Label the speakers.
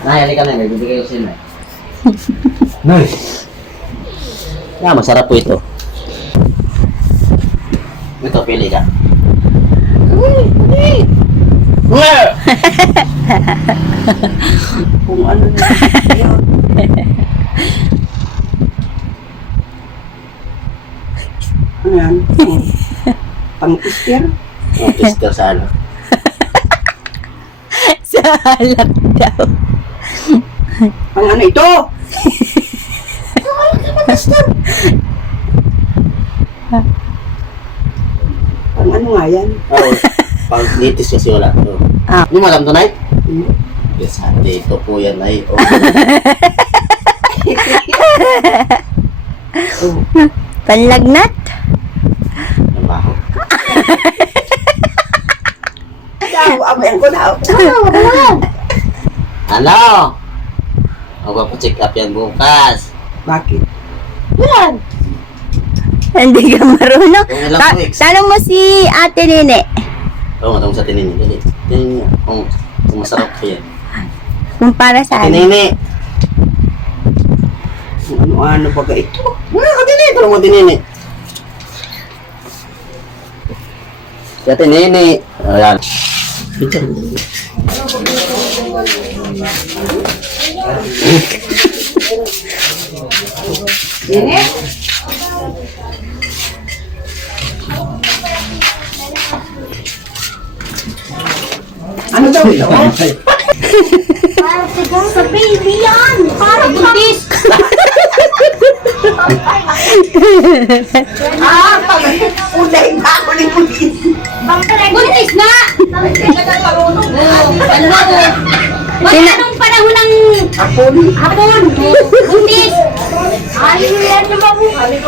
Speaker 1: Nay, halika na. Bibigay ko sa'yo, Nay. Nay. Yeah, masarap po ito. Ito, pili ka.
Speaker 2: Kung ano na yun. Ano yan? Pang-ister?
Speaker 1: Oh, tester sa ano.
Speaker 3: Sa halak daw.
Speaker 2: Pang ano ito? Pang ano nga yan?
Speaker 1: Oh, pang litis kasi wala. Oh.
Speaker 3: Ah.
Speaker 1: Hindi mo alam to, Nay?
Speaker 2: Hmm?
Speaker 1: Yes, ate. Ito po yan, Nay. Oh.
Speaker 2: Oh.
Speaker 3: Panlagnat.
Speaker 1: Ang baho.
Speaker 2: Daw, amayan ko daw.
Speaker 1: Ano? Magpapacheck up yan bukas.
Speaker 2: Bakit?
Speaker 3: Hindi ka marunong.
Speaker 1: Yung ilang
Speaker 3: Ta-
Speaker 1: weeks.
Speaker 3: tanong mo si Ate Nene.
Speaker 1: Oo, matang sa tinini. Dali. Tinini. Oo, kung masarap ko yan.
Speaker 3: Kung para saan.
Speaker 1: Tinini.
Speaker 2: Kung ano-ano baga ito.
Speaker 1: Wala ka tinini. Tulong mo tinini. Sa tinini. Ayan.
Speaker 2: Nene? Ano daw ito?
Speaker 4: Sa baby yan. Para buntis.
Speaker 2: Ah, pag ulay na ako ni Pulis.
Speaker 4: Buntis na. Ano na po? Wala nung panahon ng
Speaker 2: Apon.
Speaker 4: hapon. Buntis. Ayun yan yung mabuhay.